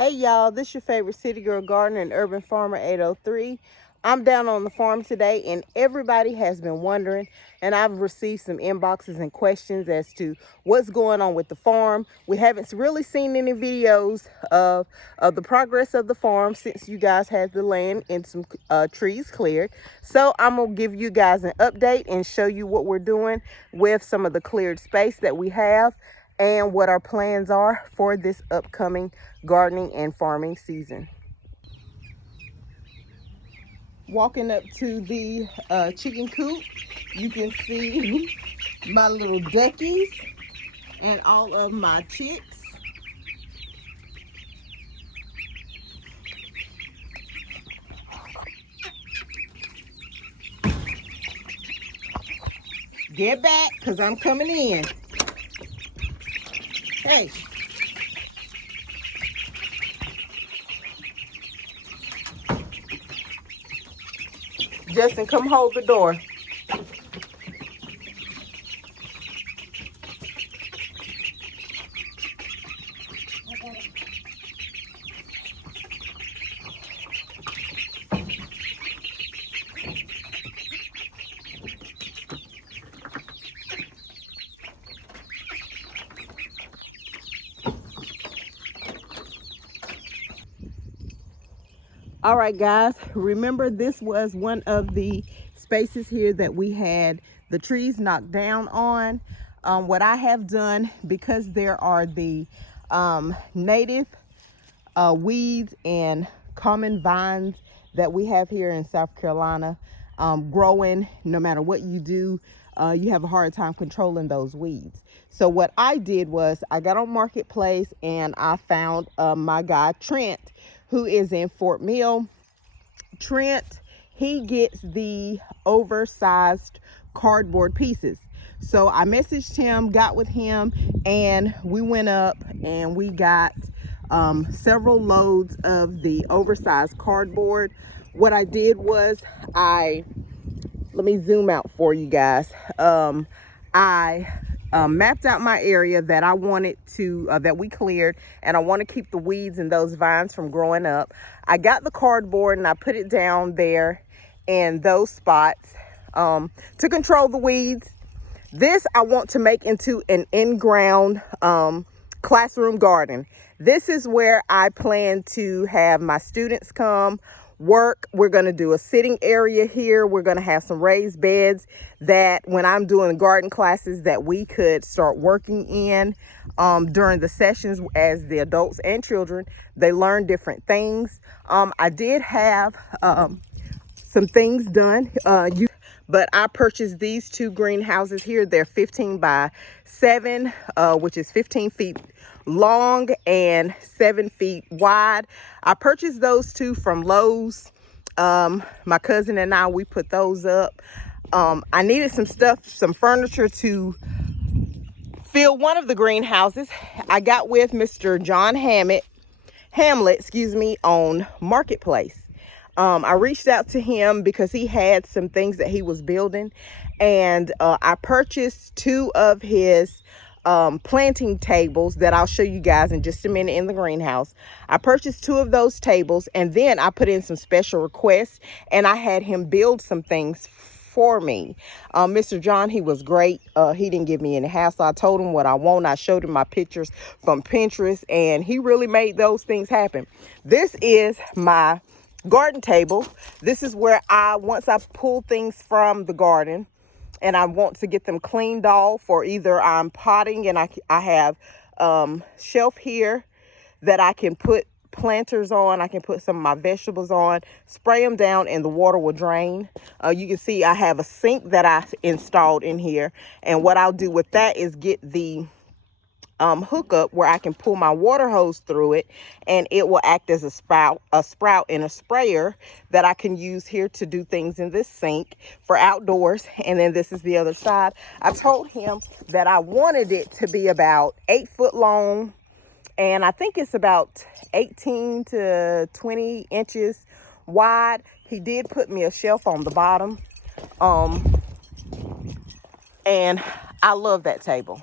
Hey y'all, this your favorite city girl gardener and urban farmer 803. I'm down on the farm today and everybody has been wondering, and I've received some inboxes and questions as to what's going on with the farm. We haven't really seen any videos of the progress of the farm since you guys had the land and some trees cleared. So I'm gonna give you guys an update and show you what we're doing with some of the cleared space that we have and what our plans are for this upcoming gardening and farming season. Walking up to the chicken coop, you can see my little duckies and all of my chicks. Get back, because I'm coming in. Hey. Justin, come hold the door. All right, guys, remember this was one of the spaces here that we had the trees knocked down on. What I have done, because there are the native weeds and common vines that we have here in South Carolina, growing, no matter what you do, you have a hard time controlling those weeds. So what I did was I got on Marketplace and I found my guy Trent, who is in Fort Mill. Trent, he gets the oversized cardboard pieces. So I messaged him, got with him, and we went up and we got several loads of the oversized cardboard. What I did was let me zoom out for you guys. I mapped out my area that I wanted to, that we cleared, and I want to keep the weeds and those vines from growing up. I got the cardboard and I put it down there in those spots to control the weeds. This I want to make into an in-ground classroom garden. This is where I plan to have my students come work. We're going to do a sitting area here. We're going to have some raised beds that when I'm doing garden classes that we could start working in during the sessions as the adults and children. They learn different things. I did have some things done. But I purchased these two greenhouses here. They're 15 by 7, which is 15 feet long and 7 feet wide. I purchased those two from Lowe's. My cousin and I, we put those up. I needed some stuff, some furniture to fill one of the greenhouses. I got with Mr. John Hamlet, on Marketplace. I reached out to him because he had some things that he was building, and I purchased 2 of his planting tables that I'll show you guys in just a minute in the greenhouse. I purchased 2 of those tables, and then I put in some special requests and I had him build some things for me. Mr. John, he was great. He didn't give me any hassle. I told him what I want. I showed him my pictures from Pinterest, and he really made those things happen. This is my garden table. This is where once I pull things from the garden and I want to get them cleaned off, or either I'm potting and I have shelf here that I can put planters on. I can put some of my vegetables on, spray them down, and the water will drain. You can see I have a sink that I installed in here, and what I'll do with that is get the hookup where I can pull my water hose through it, and it will act as a sprout and a sprayer that I can use here to do things in this sink for outdoors. And then this is the other side. I told him that I wanted it to be about 8 foot long, and I think it's about 18 to 20 inches wide. He did put me a shelf on the bottom, and I love that table.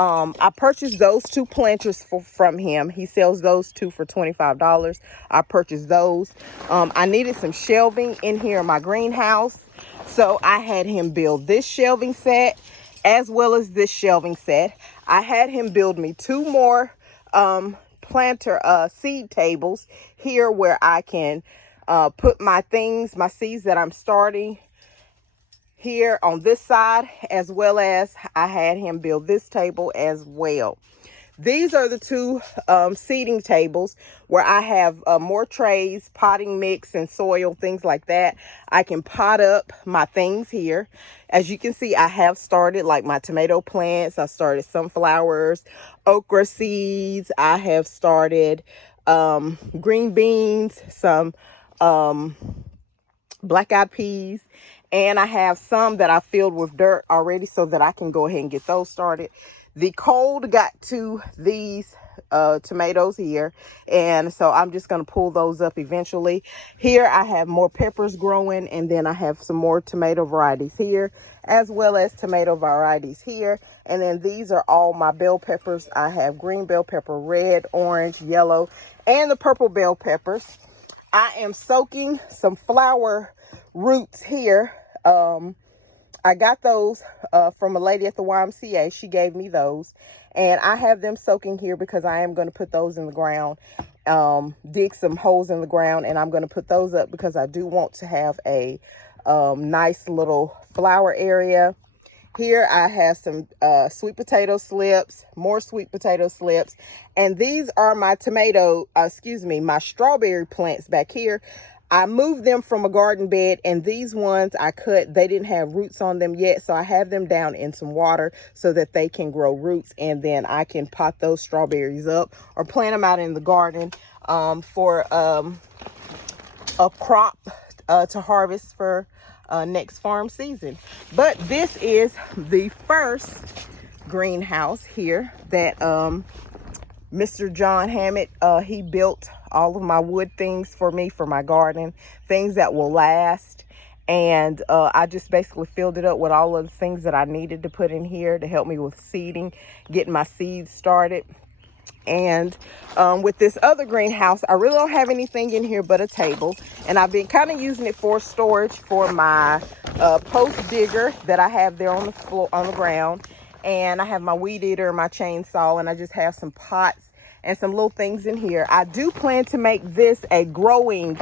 I purchased those 2 planters from him. He sells those 2 for $25. I purchased those. I needed some shelving in here in my greenhouse, so I had him build this shelving set as well as this shelving set. I had him build me 2 more planter seed tables here where I can put my things, my seeds that I'm starting here on this side, as well as I had him build this table as well. These are the 2 seeding tables where I have more trays, potting mix and soil, things like that. I can pot up my things here. As you can see, I have started like my tomato plants. I started sunflowers, okra seeds. I have started green beans, some black-eyed peas, and I have some that I filled with dirt already so that I can go ahead and get those started. The cold got to these tomatoes here, and so I'm just going to pull those up eventually. Here I have more peppers growing, and then I have some more tomato varieties here, as well as tomato varieties here. And then these are all my bell peppers. I have green bell pepper, red, orange, yellow, and the purple bell peppers. I am soaking some flower roots here. I got those from a lady at the YMCA. She gave me those, and I have them soaking here because I am going to put those in the ground, dig some holes in the ground, and I'm going to put those up because I do want to have a nice little flower area. Here I have some sweet potato slips, more sweet potato slips, and these are my my strawberry plants back here. I moved them from a garden bed, and these ones I cut, they didn't have roots on them yet, so I have them down in some water so that they can grow roots, and then I can pot those strawberries up or plant them out in the garden for a crop to harvest for next farm season. But this is the first greenhouse here that Mr. John Hammett, he built all of my wood things for me for my garden, things that will last. And I just basically filled it up with all of the things that I needed to put in here to help me with seeding, getting my seeds started. And with this other greenhouse, I really don't have anything in here but a table, and I've been kind of using it for storage for my post digger that I have there on the floor, on the ground, and I have my weed eater, my chainsaw, and I just have some pots and some little things in here. I do plan to make this a growing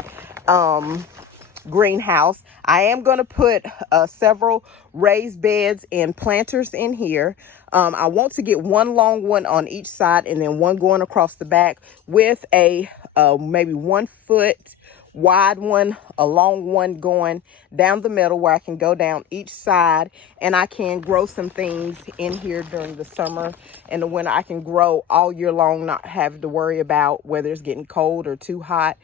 greenhouse. I am going to put several raised beds and planters in here. I want to get one long one on each side and then one going across the back with a maybe 1 foot wide one, a long one going down the middle where I can go down each side, and I can grow some things in here during the summer and the winter. I can grow all year long, not have to worry about whether it's getting cold or too hot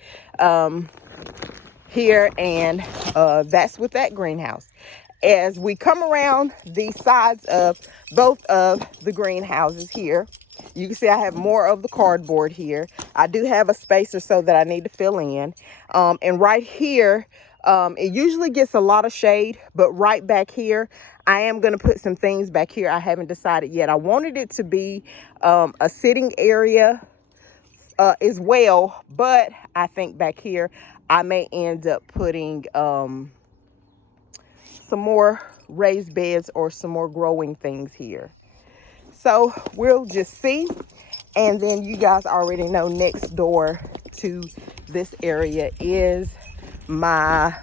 here. And that's with that greenhouse. As we come around the sides of both of the greenhouses here, you can see I have more of the cardboard here. I do have a space or so that I need to fill in. And right here, it usually gets a lot of shade, but right back here, I am going to put some things back here. I haven't decided yet. I wanted it to be a sitting area as well, but I think back here, I may end up putting some more raised beds or some more growing things here. So we'll just see. And then you guys already know next door to this area is my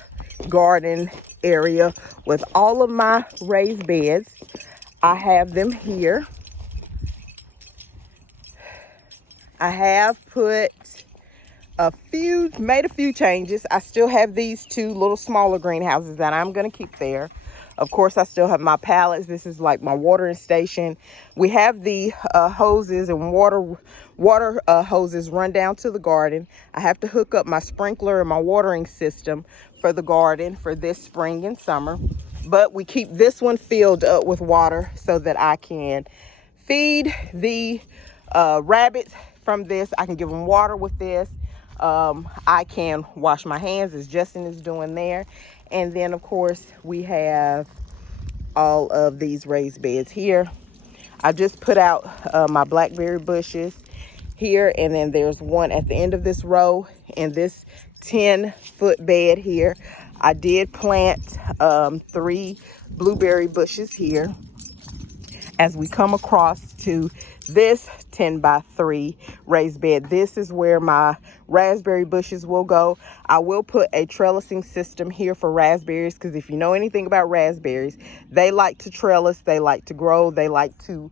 garden area with all of my raised beds. I have them here. I have made a few changes. I still have these 2 little smaller greenhouses that I'm going to keep there. Of course, I still have my pallets. This is like my watering station. We have the hoses and water hoses run down to the garden. I have to hook up my sprinkler and my watering system for the garden for this spring and summer. But we keep this one filled up with water so that I can feed the rabbits from this. I can give them water with this. I can wash my hands as Justin is doing there. And then of course we have all of these raised beds here. I just put out my blackberry bushes here, and then there's one at the end of this row in this 10-foot bed here. I did plant 3 blueberry bushes here. As we come across to this 10-by-3 raised bed, this is where my raspberry bushes will go. I will put a trellising system here for raspberries, because if you know anything about raspberries, they like to trellis, they like to grow, they like to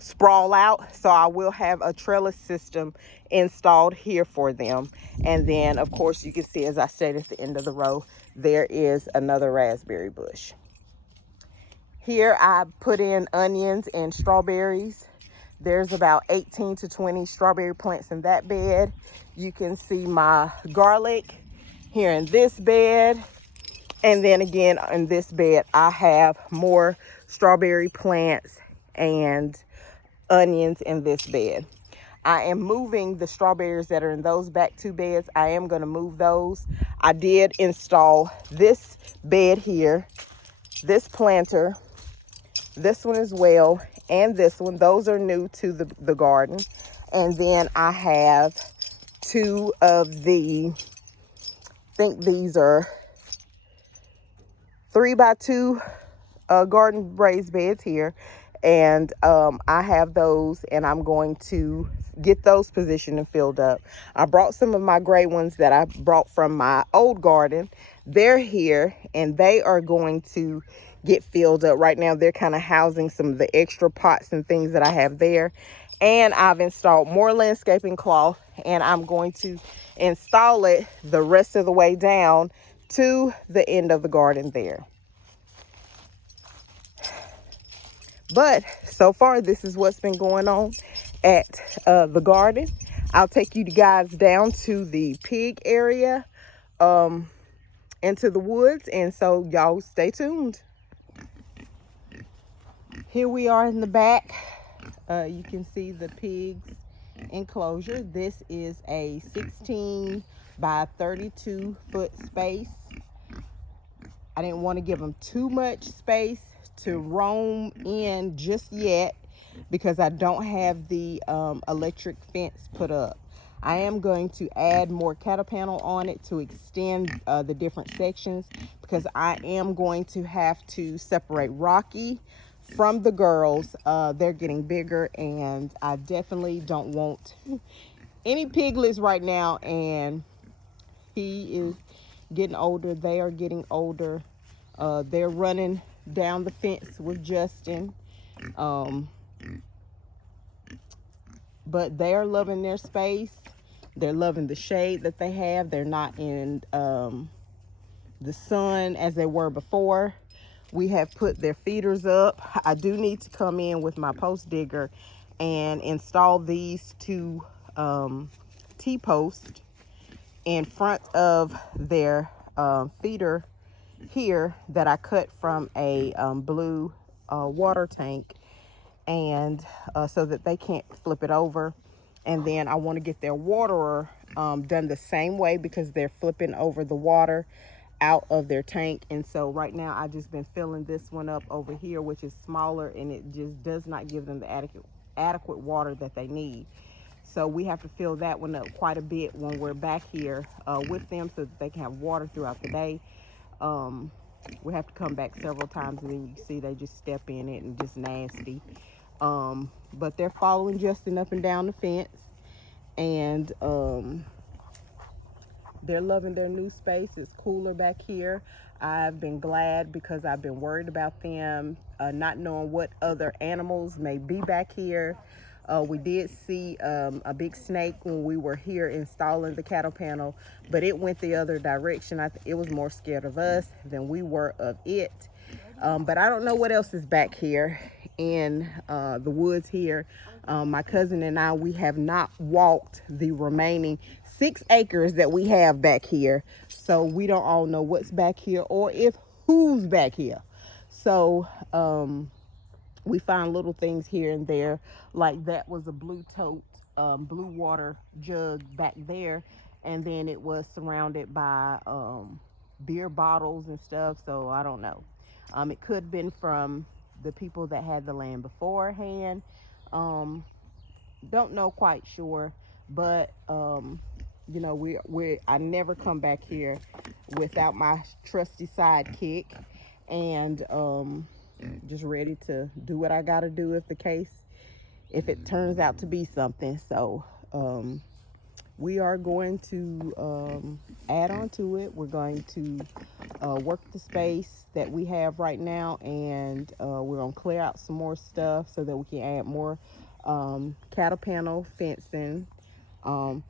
sprawl out. So I will have a trellis system installed here for them. And then of course you can see, as I stated at the end of the row, there is another raspberry bush. Here I put in onions and strawberries. There's about 18 to 20 strawberry plants in that bed. You can see my garlic here in this bed. And then again in this bed, I have more strawberry plants and onions in this bed. I am moving the strawberries that are in those back 2 beds. I am going to move those. I did install this bed here, this planter, this one as well, and this one. Those are new to the garden. And then I have 2 of the, I think these are 3-by-2 garden raised beds here. And I have those, and I'm going to get those positioned and filled up. I brought some of my gray ones that I brought from my old garden. They're here, and they are going to get filled up. Right now they're kind of housing some of the extra pots and things that I have there. And I've installed more landscaping cloth, and I'm going to install it the rest of the way down to the end of the garden there. But so far, this is what's been going on at the garden. I'll take you guys down to the pig area, into the woods, and so y'all stay tuned. Here we are in the back. You can see the pigs enclosure. This is a 16 by 32 foot space. I didn't want to give them too much space to roam in just yet, because I don't have the electric fence put up. I am going to add more cattle panel on it to extend the different sections, because I am going to have to separate Rocky from the girls. They're getting bigger, and I definitely don't want any piglets right now, and he is getting older. They are getting older. They're running down the fence with Justin, but they are loving their space. They're loving the shade that they have. They're not in the sun as they were before. We have put their feeders up. I do need to come in with my post digger and install these 2 T-posts in front of their feeder here that I cut from a blue water tank, and so that they can't flip it over. And then I want to get their waterer done the same way, because they're flipping over the water out of their tank. And so right now I just been filling this one up over here, which is smaller, and it just does not give them the adequate water that they need. So we have to fill that one up quite a bit when we're back here with them, so that they can have water throughout the day. We have to come back several times, and then you see they just step in it and just nasty. But they're following Justin up and down the fence, and they're loving their new space. It's cooler back here. I've been glad, because I've been worried about them not knowing what other animals may be back here. We did see a big snake when we were here installing the cattle panel, but it went the other direction. It was more scared of us than we were of it. But I don't know what else is back here in the woods here. My cousin and I, we have not walked the remaining 6 acres that we have back here. So we don't all know what's back here, or if who's back here. So we find little things here and there, like that was a blue tote, blue water jug back there, and then it was surrounded by beer bottles and stuff. So I don't know. It could have been from the people that had the land beforehand. Don't know, quite sure, but you know, I never come back here without my trusty sidekick, and just ready to do what I gotta do if it turns out to be something. So we are going to add on to it. We're going to work the space that we have right now, and we're going to clear out some more stuff so that we can add more cattle panel fencing.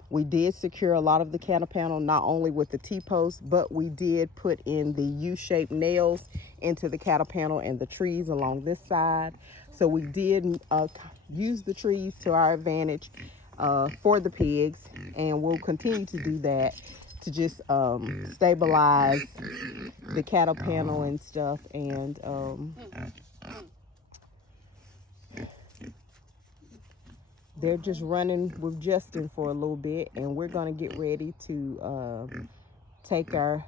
We did secure a lot of the cattle panel, not only with the T-posts, but we did put in the U-shaped nails into the cattle panel and the trees along this side. So we did use the trees to our advantage for the pigs, and we'll continue to do that to just stabilize the cattle panel and stuff. And they're just running with Justin for a little bit, and we're going to get ready to take our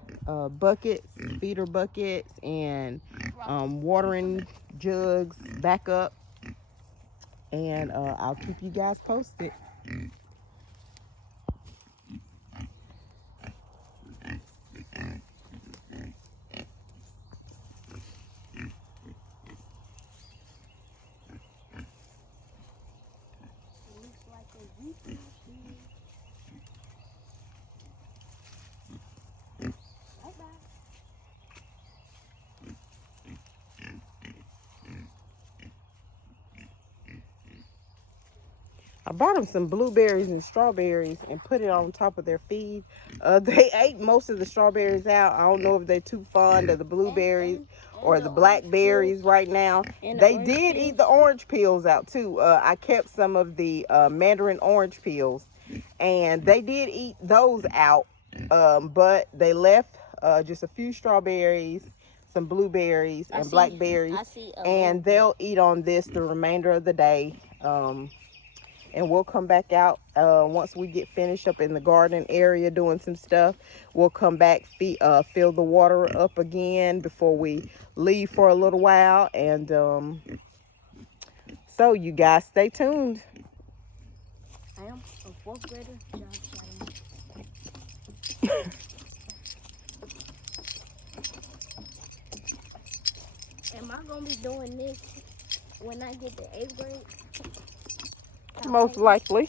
buckets, feeder buckets, and watering jugs back up, and I'll keep you guys posted. I bought them some blueberries and strawberries and put it on top of their feed. They ate most of the strawberries out. I don't know if they're too fond of the blueberries or the blackberries right now. They did eat the orange peels out too. I kept some of the mandarin orange peels, and they did eat those out, but they left just a few strawberries, some blueberries, and blackberries, and they'll eat on this the remainder of the day. And we'll come back out once we get finished up in the garden area doing some stuff. We'll come back, fill the water up again before we leave for a little while. And so you guys stay tuned. I am a fourth grader. Am I going to be doing this when I get to 8th grade? Most likely.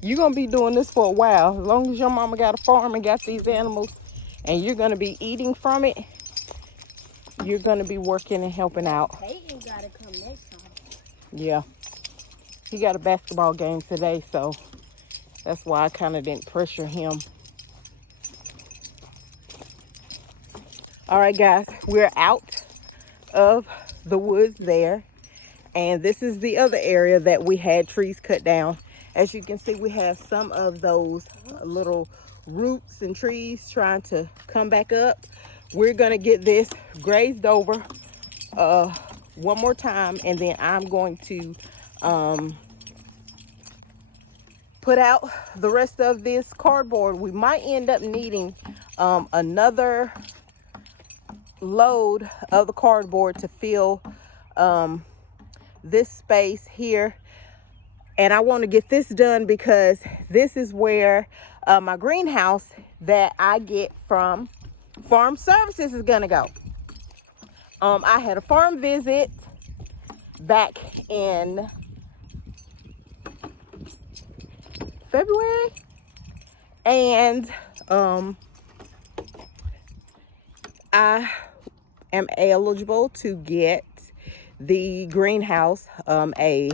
You're going to be doing this for a while. As long as your mama got a farm and got these animals and you're going to be eating from it, you're going to be working and helping out. Peyton got to come next time. Yeah. He got a basketball game today, so that's why I kind of didn't pressure him. All right, guys, we're out of the woods there. And this is the other area that we had trees cut down. As you can see, we have some of those little roots and trees trying to come back up. We're gonna get this grazed over one more time, and then I'm going to put out the rest of this cardboard. We might end up needing another load of the cardboard to fill this space here, and I want to get this done because this is where my greenhouse that I get from Farm Services is gonna go. I had a farm visit back in February, and I am eligible to get the greenhouse, a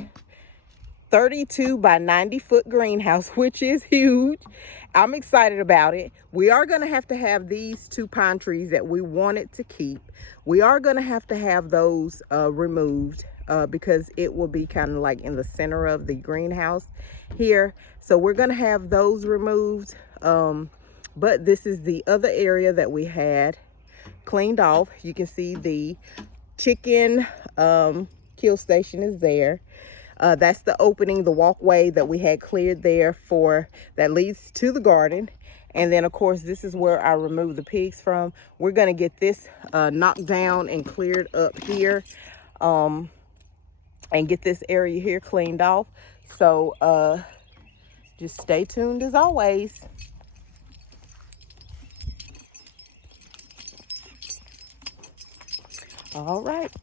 32 by 90 foot greenhouse, which is huge. I'm excited about it. We are going to have these 2 pine trees that we wanted to keep. We are going to have those removed because it will be kind of like in the center of the greenhouse here. So we're going to have those removed. But this is the other area that we had cleaned off. You can see the chicken kill station is there. That's the opening, the walkway that we had cleared there that leads to the garden. And then of course, this is where I removed the pigs from. We're gonna get this knocked down and cleared up here. and get this area here cleaned off. So just stay tuned as always. All right.